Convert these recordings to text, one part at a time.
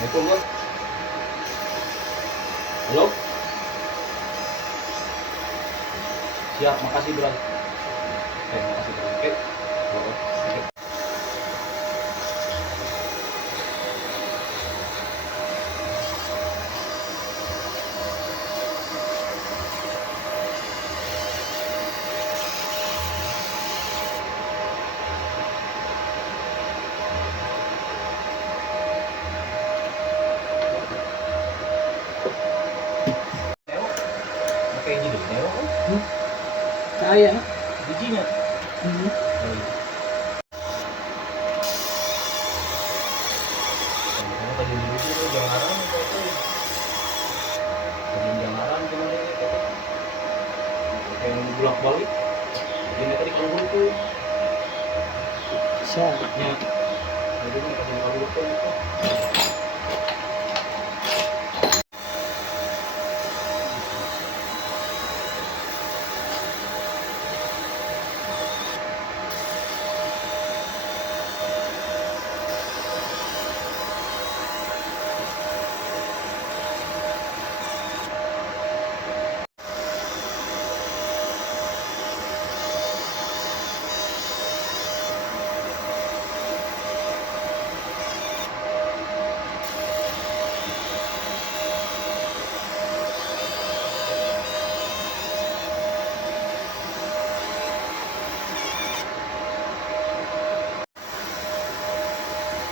Itu gua. Halo? Siap, makasih bro. Oke, makasih bro. Oke. Oke. Neo, pakai ini dulu. Neo kan? Kaya na. Bijinya. Mhm. Oh, iya. Kamu tadi dulu tuh jangaran itu. Tadi jangaran kemarin itu. Kayak nunggu bolak balik. Ini tadi kamu tuh. Siya. Ya. Jadi ini tadi kamu tuh.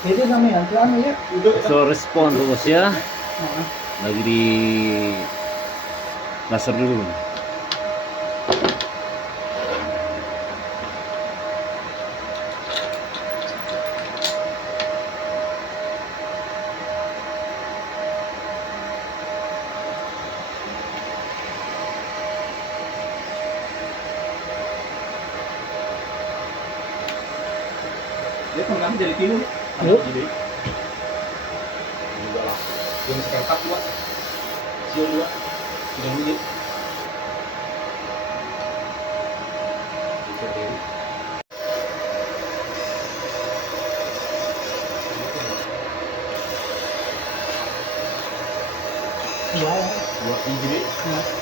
Pwede namin yan. Plano yan. So respon po siya. Oo. Lagi di laser dulu. Dia pernah jadi tilu. Yuk. Jadi. Enggak lah. Yang sekarang dua. Siul dua. Sudah menjadi. Bisa diri. Iya. Dua hijri. Nah.